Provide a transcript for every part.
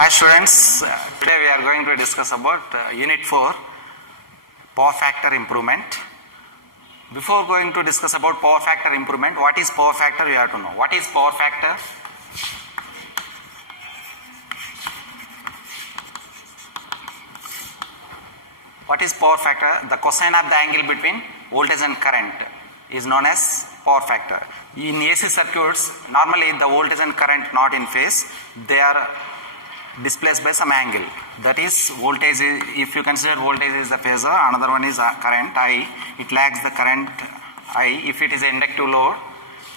Hi students, today we are going to discuss about Unit 4, Power Factor Improvement. Before going to discuss about power factor improvement, what is power factor you have to know. What is power factor? What is power factor? The cosine of the angle between voltage and current is known as power factor. In AC circuits, normally the voltage and current not in phase, they are displaced by some angle. That is voltage, if you consider voltage is the phasor, another one is current I, it lags the current I. If it is an inductive load,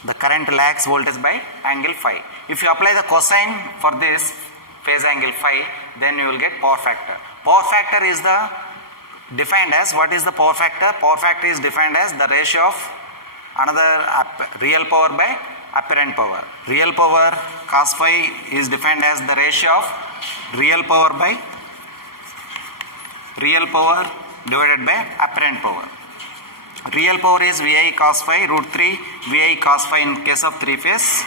the current lags voltage by angle phi. If you apply the cosine for this phase angle phi, then you will get power factor. Power factor is the defined as, what is the power factor? Power factor is defined as the ratio of another real power by apparent power. Real power cos phi is defined as the ratio of real power by real power divided by apparent power. Real power is VI cos phi root 3 VI cos phi in case of 3 phase,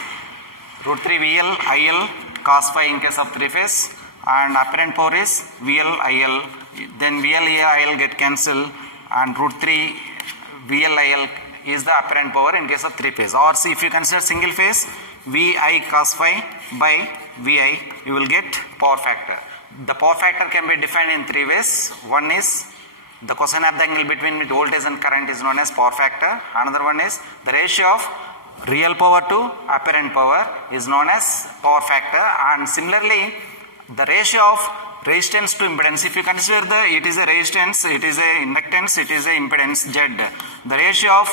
root 3 VL IL cos phi in case of 3 phase, and apparent power is VL IL. Then VL IL get cancelled and root 3 VL IL is the apparent power in case of 3 phase. Or see, if you consider single phase, VI cos phi by VI, you will get power factor. The power factor can be defined in 3 ways. One is the cosine of the angle between voltage and current is known as power factor. Another one is the ratio of real power to apparent power is known as power factor. And similarly, the ratio of resistance to impedance, if you consider it is a resistance, it is a inductance, it is a impedance Z. The ratio of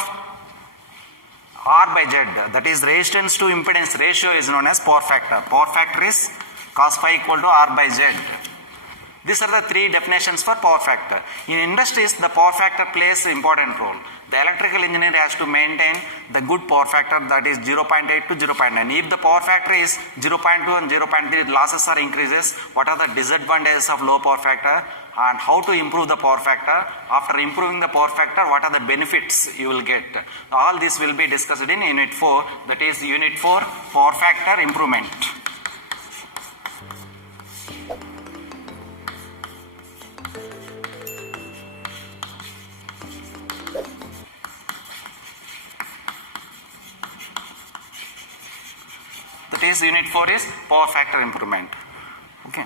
R by Z, that is resistance to impedance ratio, is known as power factor. Power factor is cos phi equal to R by Z. These are the three definitions for power factor. In industries, the power factor plays an important role. The electrical engineer has to maintain the good power factor, that is 0.8 to 0.9. If the power factor is 0.2 and 0.3, losses are increases. What are the disadvantages of low power factor and how to improve the power factor? After improving the power factor, what are the benefits you will get? All this will be discussed in Unit 4, that is Unit 4, Power Factor Improvement. Unit 4 is power factor improvement. Okay.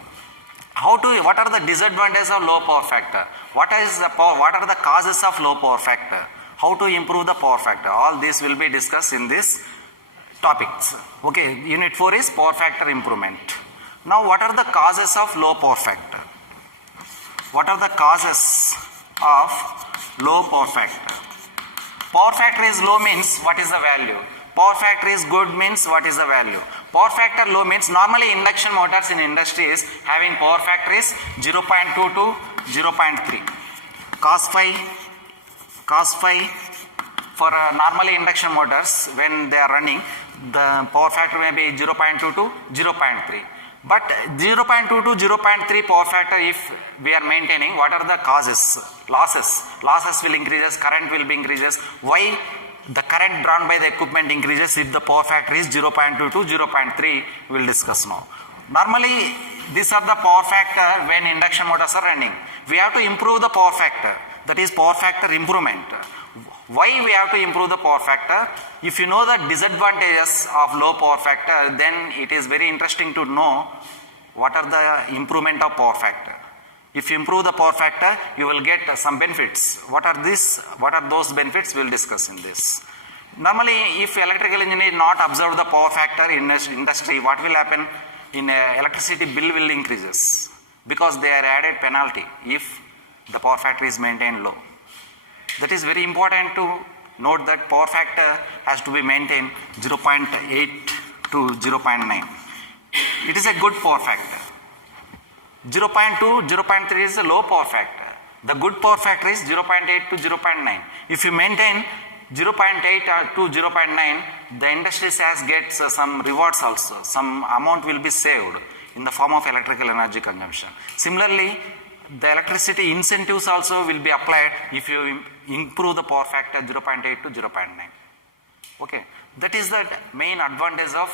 What are the disadvantages of low power factor? What are the causes of low power factor? How to improve the power factor? All this will be discussed in this topics. Okay, Unit 4 is power factor improvement. Now, what are the causes of low power factor? What are the causes of low power factor? Power factor is low means what is the value? Power factor is good means what is the value? Power factor low means normally induction motors in industries having power factor is 0.2 to 0.3. Cos phi for normally induction motors when they are running, the power factor may be 0.2 to 0.3. But 0.2 to 0.3 power factor, if we are maintaining, what are the causes? Losses will increases, current will be increases. Why? The current drawn by the equipment increases if the power factor is 0.2 to 0.3, we will discuss now. Normally, these are the power factor when induction motors are running. We have to improve the power factor, that is power factor improvement. Why we have to improve the power factor? If you know the disadvantages of low power factor, then it is very interesting to know what are the improvement of power factor. If you improve the power factor, you will get some benefits. What are those benefits? We will discuss in this. Normally, if electrical engineer not observe the power factor in industry, what will happen? In electricity bill will increases because they are added penalty if the power factor is maintained low. That is very important to note that power factor has to be maintained 0.8 to 0.9. It is a good power factor. 0.2, 0.3 is a low power factor. The good power factor is 0.8 to 0.9. If you maintain 0.8 to 0.9, the industry gets some rewards also. Some amount will be saved in the form of electrical energy consumption. Similarly, the electricity incentives also will be applied if you improve the power factor 0.8 to 0.9. Okay, that is the main advantage of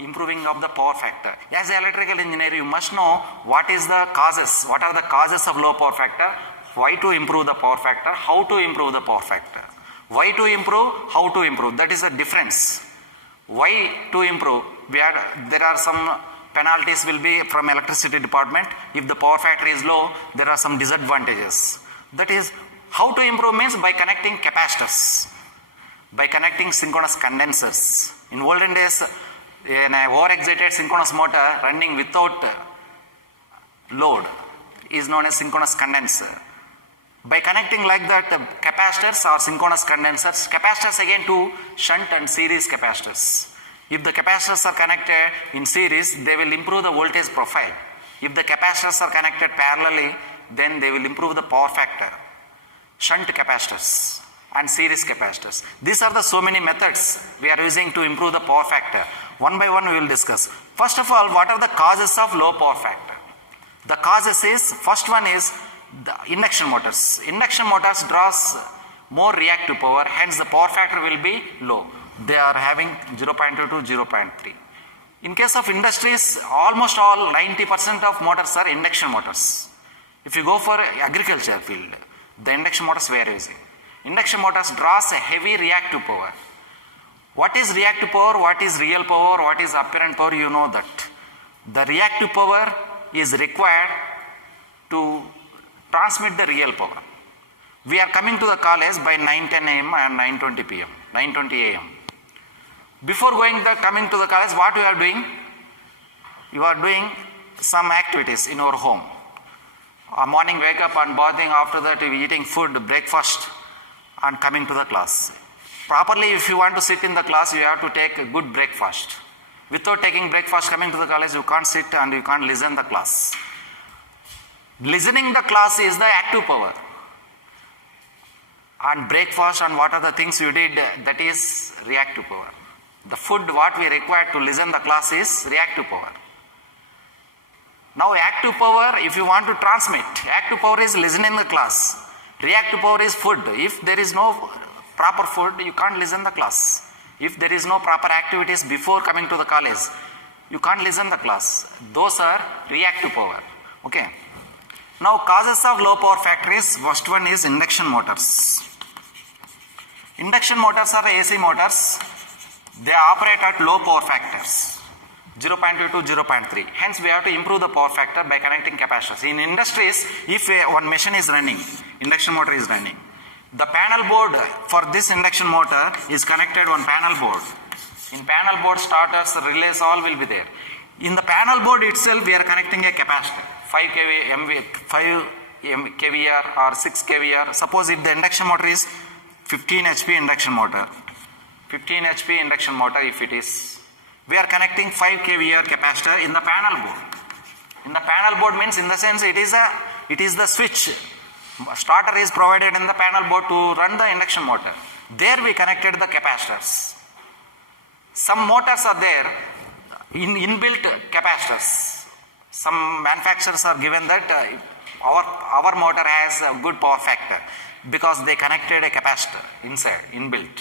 improving of the power factor. As an electrical engineer, you must know what is the causes, what are the causes of low power factor, why to improve the power factor, how to improve the power factor. Why to improve, how to improve, that is the difference. Why to improve, there are some penalties will be from electricity department. If the power factor is low, there are some disadvantages. That is, how to improve means by connecting capacitors, by connecting synchronous condensers. In olden days, an overexcited synchronous motor running without load is known as synchronous condenser. By connecting like that capacitors or synchronous condensers, capacitors again to shunt and series capacitors. If the capacitors are connected in series, they will improve the voltage profile. If the capacitors are connected parallelly, then they will improve the power factor. Shunt capacitors and series capacitors. These are the so many methods we are using to improve the power factor. One by one we will discuss. First of all, what are the causes of low power factor? The causes is, first one is the induction motors. Induction motors draws more reactive power, hence the power factor will be low. They are having 0.2 to 0.3. In case of industries, almost all 90% of motors are induction motors. If you go for agriculture field, the induction motors we are using. Induction motors draws a heavy reactive power. What is reactive power, what is real power, what is apparent power, you know that. The reactive power is required to transmit the real power. We are coming to the college by 9:10 a.m. and 9:20 p.m., 9:20 a.m. Before coming to the college, what you are doing? You are doing some activities in your home. Morning wake up and bathing, after that you eating food, breakfast and coming to the class. Properly, if you want to sit in the class, you have to take a good breakfast. Without taking breakfast, coming to the college, you can't sit and you can't listen the class. Listening the class is the active power. And breakfast and what are the things you did, that is reactive power. The food what we require to listen the class is reactive power. Now active power, if you want to transmit, active power is listening the class. Reactive power is food. If there is no proper food, you can't listen the class. If there is no proper activities before coming to the college, you can't listen the class. Those are reactive power. Okay. Now causes of low power factor is, first one is induction motors. Induction motors are AC motors. They operate at low power factors, 0.2 to 0.3. Hence we have to improve the power factor by connecting capacitors. In industries, if one machine is running, induction motor is running, the panel board for this induction motor is connected on panel board. In panel board, starters, relays, all will be there. In the panel board itself, we are connecting a capacitor, 5 kVAr or 6 kVAr. Suppose if the induction motor is 15 HP induction motor, 15 HP induction motor if it is, we are connecting 5 kVAr capacitor in the panel board. In the panel board means, in the sense, it is the switch. Starter is provided in the panel board to run the induction motor. There we connected the capacitors. Some motors are there, inbuilt capacitors. Some manufacturers are given that our motor has a good power factor because they connected a capacitor inside, inbuilt.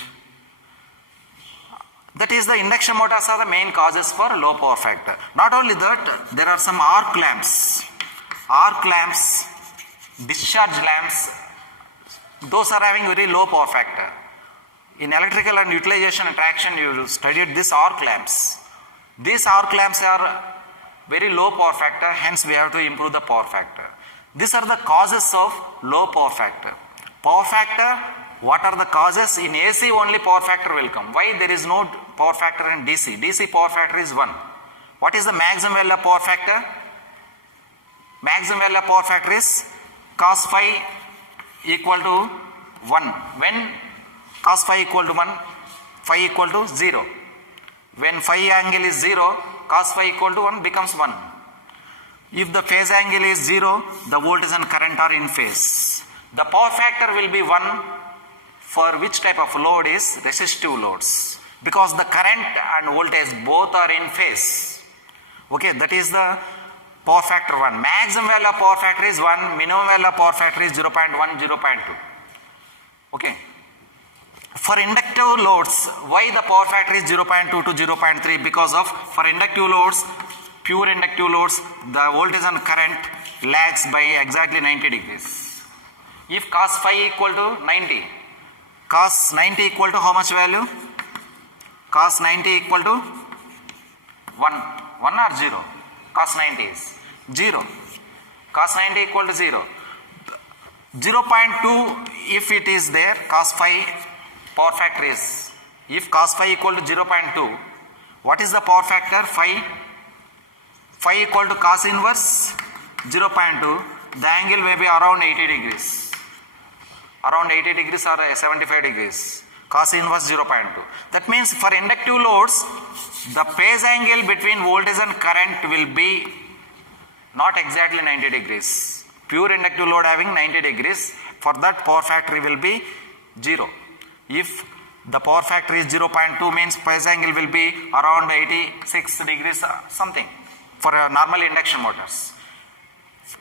That is, the induction motors are the main causes for low power factor. Not only that, there are some arc lamps. Arc lamps, discharge lamps, those are having very low power factor. In electrical and utilization and traction, you studied these arc lamps. These arc lamps are very low power factor, hence we have to improve the power factor. These are the causes of low power factor. Power factor, what are the causes? In AC only power factor will come. Why? There is no power factor in DC. DC power factor is 1. What is the maximum value of power factor? Maximum value of power factor is cos phi equal to 1. When cos phi equal to 1, phi equal to 0. When phi angle is 0, cos phi equal to 1 becomes 1. If the phase angle is 0, the voltage and current are in phase. The power factor will be 1 for which type of load is resistive loads, because the current and voltage both are in phase. Okay, that is the power factor 1. Maximum value of power factor is 1, minimum value of power factor is 0.1, 0.2. Okay. For inductive loads, why the power factor is 0.2 to 0.3? Because of, for inductive loads, pure inductive loads, the voltage and current lags by exactly 90 degrees. If cos phi equal to 90, cos 90 equal to how much value? Cos 90 equal to 1 or 0? Cos 90 is 0. Cos 90 equal to 0. 0.2 if it is there, cos phi power factor is, if cos phi equal to 0.2, what is the power factor? Phi equal to cos inverse 0.2, the angle may be around 80 degrees. Around 80 degrees or 75 degrees. Cos inverse 0.2. That means for inductive loads, the phase angle between voltage and current will be not exactly 90 degrees. Pure inductive load having 90 degrees, for that power factor will be 0. If the power factor is 0.2 means phase angle will be around 86 degrees something for normal induction motors.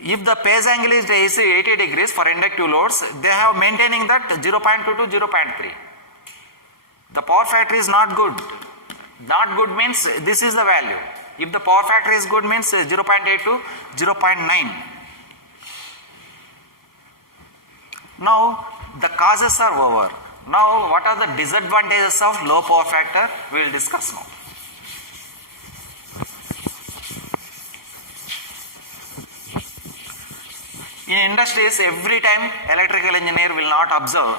If the phase angle is 80 degrees for inductive loads, they have maintaining that 0.2 to 0.3. The power factor is not good. Not good means this is the value. If the power factor is good means 0.8 to 0.9. Now the causes are over. Now what are the disadvantages of low power factor? We will discuss now. In industries, every time electrical engineer will not observe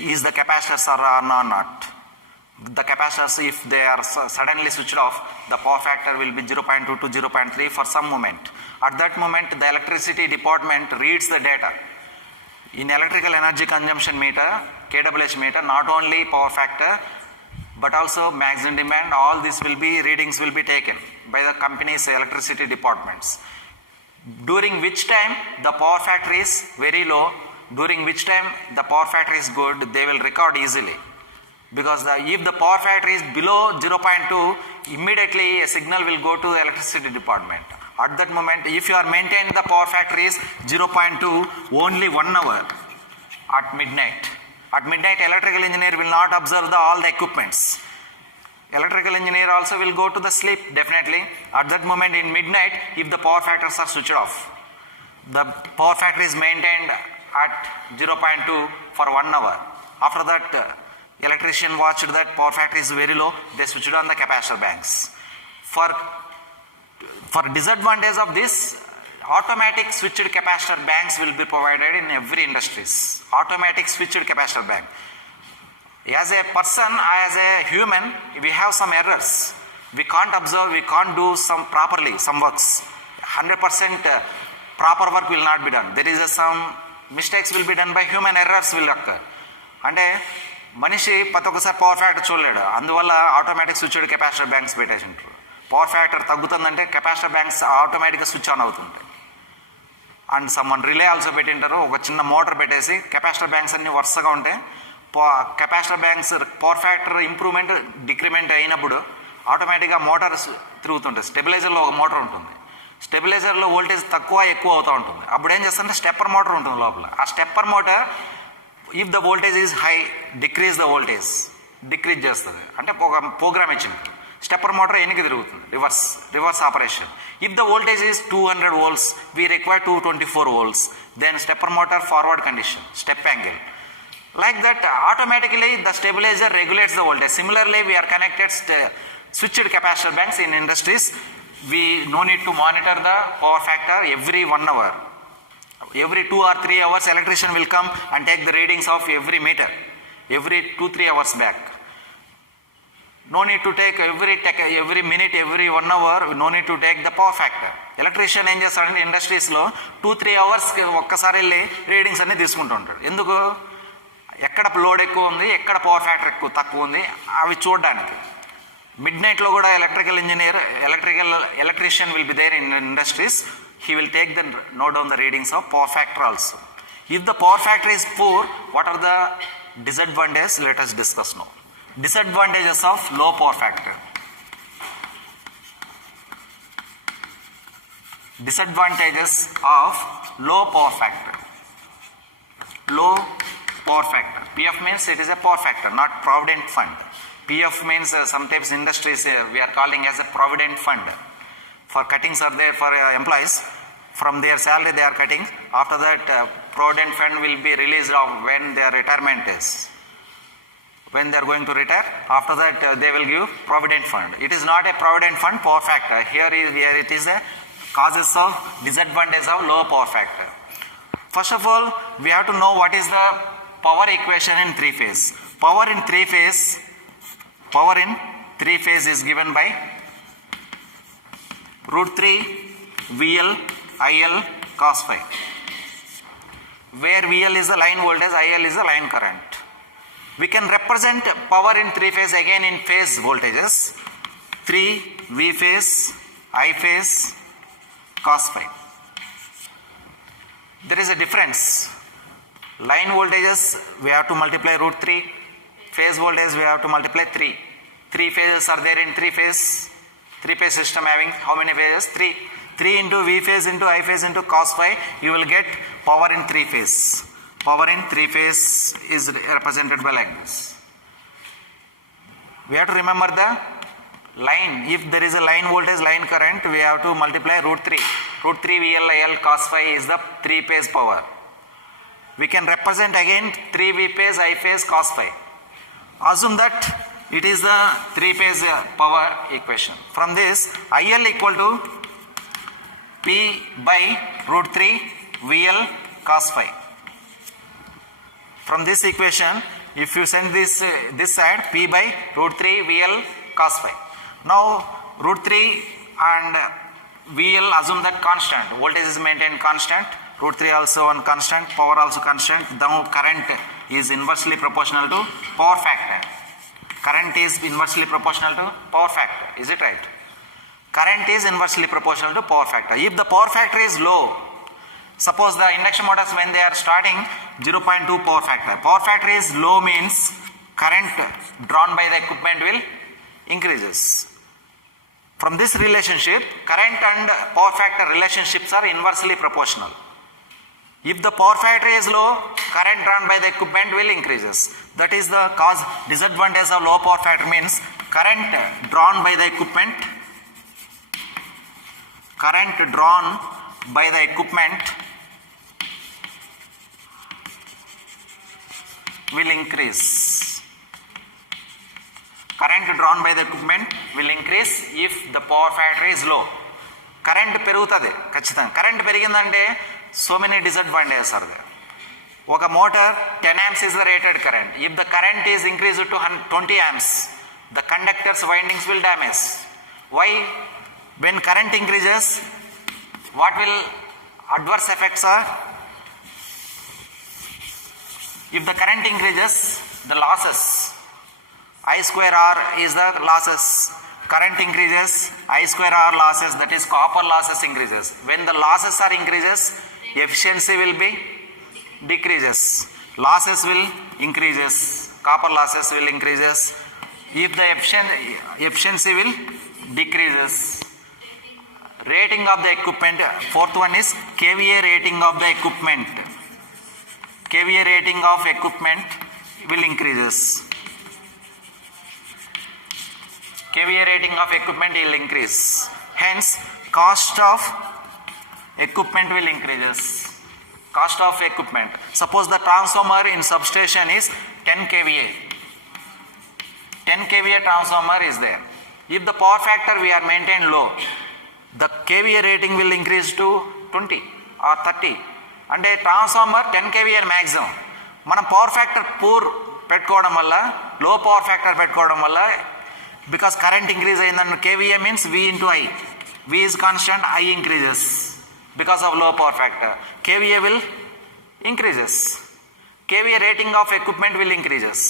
is the capacitors are on or not. The capacitors, if they are suddenly switched off, the power factor will be 0.2 to 0.3 for some moment. At that moment, the electricity department reads the data. In electrical energy consumption meter, KWH meter, not only power factor, but also maximum demand, all this will be, readings will be taken by the company's electricity departments. During which time the power factor is very low, during which time the power factor is good, they will record easily. Because if the power factor is below 0.2, immediately a signal will go to the electricity department. At that moment, if you are maintaining the power factor is 0.2 only 1 hour at midnight. At midnight, electrical engineer will not observe all the equipments. Electrical engineer also will go to the sleep definitely. At that moment in midnight, if the power factors are switched off, the power factor is maintained at 0.2 for 1 hour. After that, electrician watched that power factor is very low, they switched on the capacitor banks. For disadvantage of this, automatic switched capacitor banks will be provided in every industries. Automatic switched capacitor bank. As a person, as a human, we have some errors. We can't observe, we can't do some properly, some works. 100% proper work will not be done. There is some mistakes will be done by human, errors will occur. అంటే మనిషి ప్రతి ఒక్కసారి power factor చూడలేడు, అందువల్ల automatic switched capacitor banks పెట్టేసింటారు. Power factor తగ్గుతుందంటే capacitor banks ఆటోమేటిక్గా switch on అవుతుంటాయి. అండ్ సమ్మన్ రిలే ఆల్సో పెట్టింటారు, ఒక చిన్న మోటార్ పెట్టేసి కెపాసిటర్ బ్యాంక్స్ అన్ని వరుసగా ఉంటాయి. Capacitor banks power factor improvement decrement అయినప్పుడు ఆటోమేటిక్గా మోటార్ తిరుగుతుంటుంది. స్టెబిలైజర్లో ఒక మోటార్ ఉంటుంది, స్టెబిలైజర్లో వోల్టేజ్ తక్కువ ఎక్కువ అవుతూ ఉంటుంది. అప్పుడు ఏం చేస్తుంటే స్టెప్పర్ మోటార్ ఉంటుంది లోపల. ఆ stepper motor if the voltage is high decrease the voltage, decrease చేస్తుంది. అంటే ఒక ప్రోగ్రామ్ ఇచ్చింది, స్టెప్పర్ మోటార్ ఎన్నికి తిరుగుతుంది, reverse operation. If the voltage is 200 volts, we require 224 volts, then stepper motor forward condition, step angle. Like that, automatically the stabilizer regulates the voltage. Similarly, we are connected switched capacitor banks in industries. We no need to monitor the power factor every 1 hour. Every 2 or 3 hours, electrician will come and take the readings of every meter, every 2-3 hours back. No need to take every minute, every 1 hour, no need to take the power factor. Electrician ఏం చేస్తాడంటే ఇండస్ట్రీస్లో 2-3 hours ఒక్కసారి వెళ్ళి readings అన్ని తీసుకుంటూ ఉంటాడు. ఎందుకు? ఎక్కడ load ఎక్కువ ఉంది, ఎక్కడ పవర్ ఫ్యాక్టర్ ఎక్కువ తక్కువ ఉంది అవి చూడడానికి. మిడ్ నైట్లో కూడా electrician will be there in industries. He will take the note down the readings of power factor also. If the power factor is poor, what are the disadvantages? Let us discuss now. Disadvantages of low power factor. Disadvantages of low power factor. Low power factor. PF means it is a power factor, not provident fund. PF means sometimes industries we are calling as a provident fund. For cuttings are there for employees. From their salary they are cutting. After that provident fund will be released of when their retirement is. When they are going to retire, after that they will give provident fund. It is not a provident fund power factor. Here is where it is a causes of disadvantage of low power factor. First of all, we have to know what is the power equation in three phase. Power in three phase is given by root 3 VL IL cos phi, where VL is the line voltage, IL is the line current. We can represent power in three phase again in phase voltages. 3 V phase, I phase, cos phi. There is a difference. Line voltages we have to multiply root 3. Phase voltage we have to multiply 3. 3 phases are there in 3 phase. 3 phase system having how many phases? 3. 3 into V phase into I phase into cos phi, you will get power in 3 phase. Power in 3 phase is represented by like this. We have to remember the line. If there is a line voltage, line current, we have to multiply root 3. Root 3 VL IL cos phi is the 3 phase power. We can represent again 3 V phase, I phase, cos phi. Assume that it is the 3 phase power equation. From this, IL equal to P by root 3 VL cos phi. From this equation, if you send this side, P by root 3 VL cos phi. Now root 3 and VL assume that constant. Voltage is maintained constant. Root 3 also one constant. Power also constant. Now current is inversely proportional to power factor. Current is inversely proportional to power factor. Is it right? Current is inversely proportional to power factor. If the power factor is low, suppose the induction motors when they are starting 0.2 power factor. Power factor is low means current drawn by the equipment will increases. From this relationship, current and power factor relationships are inversely proportional. If the power factor is low, current drawn by the equipment will increases. That is the cause disadvantage of low power factor means current drawn by the equipment will increase. Current drawn by the equipment will increase if the power factor is low. Current పెరుగుతుంది ఖచ్చితంగా. Current పెరిగిందంటే so many disadvantages are there. ఒక motor 10 amps is the rated current. If the current is increased to 20 amps, the conductor's windings will damage. Why? When current increases, what will adverse effects are? If the current increases, the losses, I square R is the losses. Current increases, I square R losses, that is copper losses increases. When the losses are increases, efficiency will be decreases. Losses will increases. Copper losses will increases. If the efficiency will decreases. Rating of the equipment. Fourth one is KVA rating of the equipment. KVA rating of equipment will increases. KVA rating of equipment will increase. Hence, cost of equipment will increases. Cost of equipment. Suppose the transformer in substation is 10 kVA. 10 kVA transformer is there. If the power factor we are maintained low, the kVA rating will increase to 20 or 30. And a transformer 10 kVA maximum. మనం power factor poor పెట్టుకోవడం వల్ల, లో power factor పెట్టుకోవడం వల్ల, because current increase అయిందన్న kVA means V into I. V is constant, I increases because of low power factor. kVA will increases. kVA rating of equipment will increases.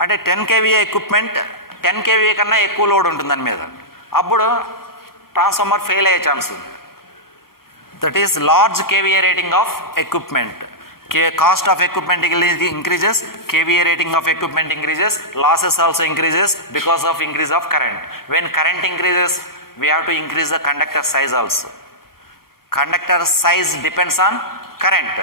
అంటే 10 kVA equipment 10 kVA కన్నా ఎక్కువ load ఉంటుంది దాని మీద, అప్పుడు transformer fail అయ్యే chance ఉంది. That is large kVA rating of equipment. Cost of equipment increases, kVA rating of equipment increases, losses also increases because of increase of current. When current increases, we have to increase the conductor size also. Conductor size depends on current.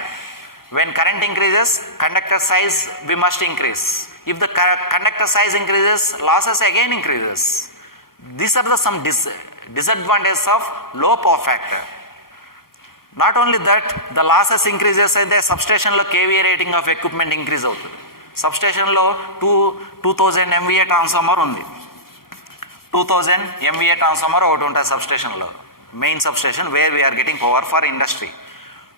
When current increases, conductor size we must increase. If the conductor size increases, losses again increases. These are the some disadvantages of low power factor. Not only that, the losses increases అయితే సబ్స్టేషన్లో KVA rating of equipment increase అవుతుంది. సబ్స్టేషన్లో 2000 MVA transformer ఉంది. 2000 MVA transformer ఒకటి ఉంటుంది సబ్స్టేషన్లో, main substation where we're getting power for industry.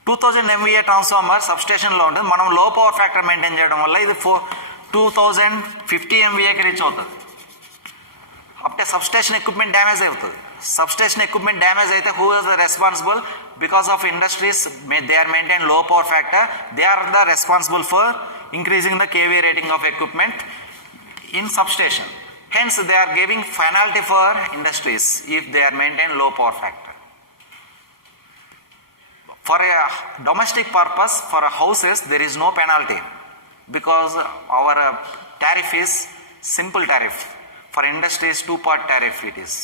2000 MVA transformer సబ్స్టేషన్లో ఉంటుంది. మనం లో పవర్ ఫ్యాక్టర్ మెయింటైన్ చేయడం వల్ల ఇది 2050 MVAకి రీచ్ అవుతుంది. అప్పుడే సబ్స్టేషన్ ఎక్విప్మెంట్ డ్యామేజ్ అవుతుంది. సబ్స్టేషన్ ఎక్విప్మెంట్ డ్యామేజ్ అయితే who is the responsible? Because of industries they are maintain low power factor, they are the responsible for increasing the KVA rating of equipment in substation. Hence, they are giving penalty for industries if they are maintain low power factor. For a domestic purpose, for a houses, there is no penalty because our tariff is simple tariff. For industries, two-part tariff it is.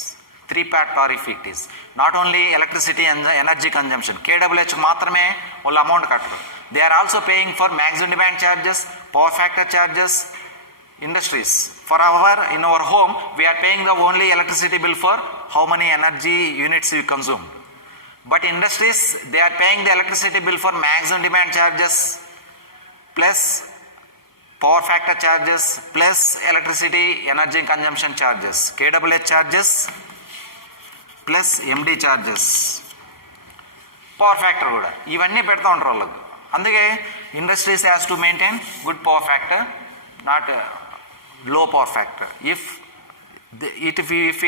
Three-part tariff it is. Not only electricity and energy consumption. KWH మాత్రమే వాళ్ళ amount కట్టరు. They are also paying for maximum demand charges, power factor charges, industries. For in our home, we are paying the only electricity bill for how many energy units we consume. But industries, they are paying the electricity bill for maximum demand charges, plus power factor charges, plus electricity energy consumption charges, KWH charges, plus MD charges. Power factor కూడా ఇవన్నీ పెడతా ఉంటారు వాళ్ళకు. అందుకే industries has to maintain good power factor, not low power factor. If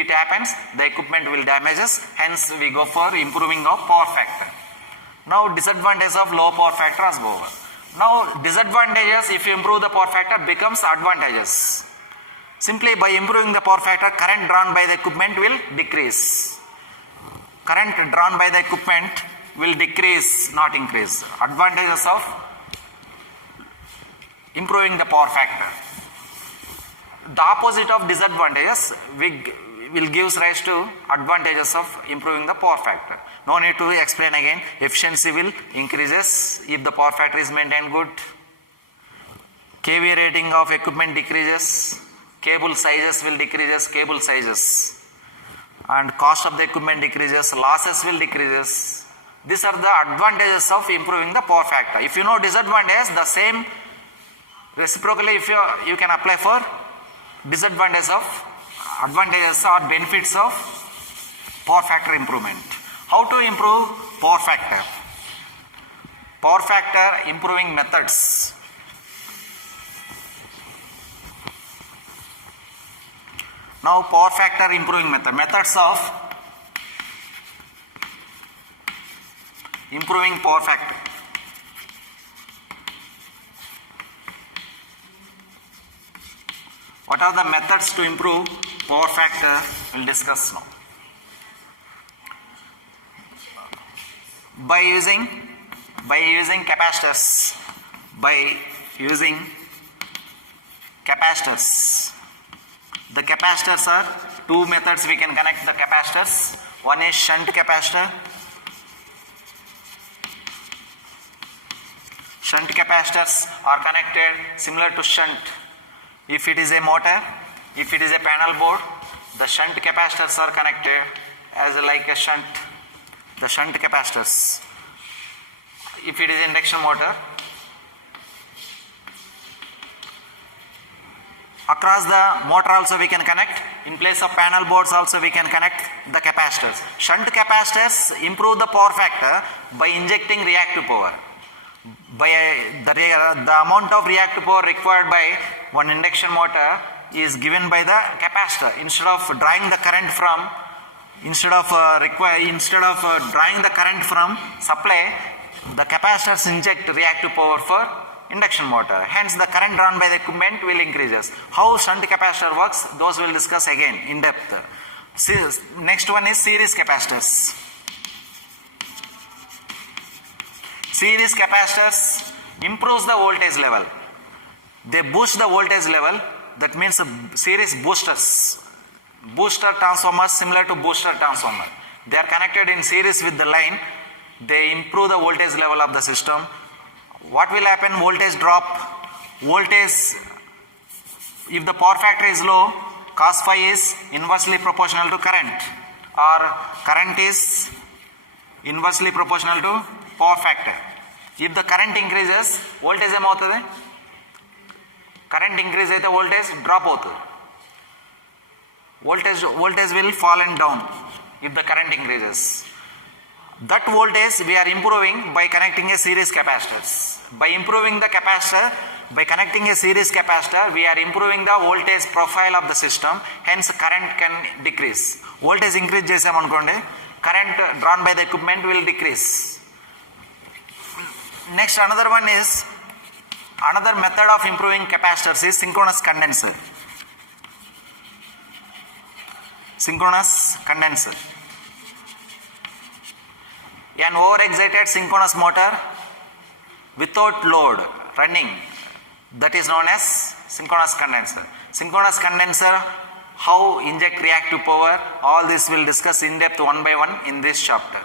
it happens, the equipment will damages, hence we go for improving of power factor. Now disadvantages of low power factor as go over. Now disadvantages, if you improve the power factor, becomes advantages. Simply by improving the power factor, current drawn by the equipment will decrease. Current drawn by the equipment will decrease, not increase. Advantages of improving the power factor. The opposite of disadvantages will gives rise to advantages of improving the power factor. No need to explain again. Efficiency will increases if the power factor is maintained good. KVA rating of equipment decreases. Cable sizes will decreases. Cable sizes and cost of the equipment decreases. Losses will decreases. These are the advantages of improving the power factor. If you know disadvantages, the same reciprocally if you can apply for disadvantages of advantages or benefits of power factor improvement. How to improve power factor? Power factor improving methods. Now power factor improving methods of improving power factor. What are the methods to improve power factor? We'll discuss now. By using capacitors. By using capacitors. The capacitors are two methods we can connect the capacitors. One is shunt capacitor. Shunt capacitors are connected similar to shunt. If it is a motor, if it is a panel board, the shunt capacitors are connected as like a shunt, the shunt capacitors. If it is induction motor, across the motor also we can connect, in place of panel boards also we can connect the capacitors. Shunt capacitors improve the power factor by injecting reactive power. By the amount of reactive power required by one induction motor is given by the capacitor. Instead of drawing the current from drawing the current from supply, the capacitors inject reactive power for induction motor. Hence the current drawn by the equipment will increases. How shunt capacitor works, those we'll discuss again in depth. Next one is series capacitors. Series capacitors improves the voltage level. They boost the voltage level. That means series boosters. Booster transformers similar to booster transformer. They are connected in series with the line. They improve the voltage level of the system. what will happen? Voltage drop. Voltage, if the power factor is low, cos phi is inversely proportional to current, or current is inversely proportional to power factor. If the current increases, voltage ఏమవుతుంది? Current increase అయితే voltage drop అవుతుంది. Voltage will fall and down if the current increases. That voltage we are improving by connecting a series capacitors. By improving the capacitor, by connecting a series capacitor, we are improving the voltage profile of the system, hence current can decrease. Voltage increase చేసామనుకోండి, current drawn by the equipment will decrease. Next, another one is, another method of improving capacitors is synchronous condenser. Synchronous condenser. An overexcited synchronous motor without load running, that is known as synchronous condenser. Synchronous condenser, how inject reactive power, all this will discuss in depth one by one in this chapter.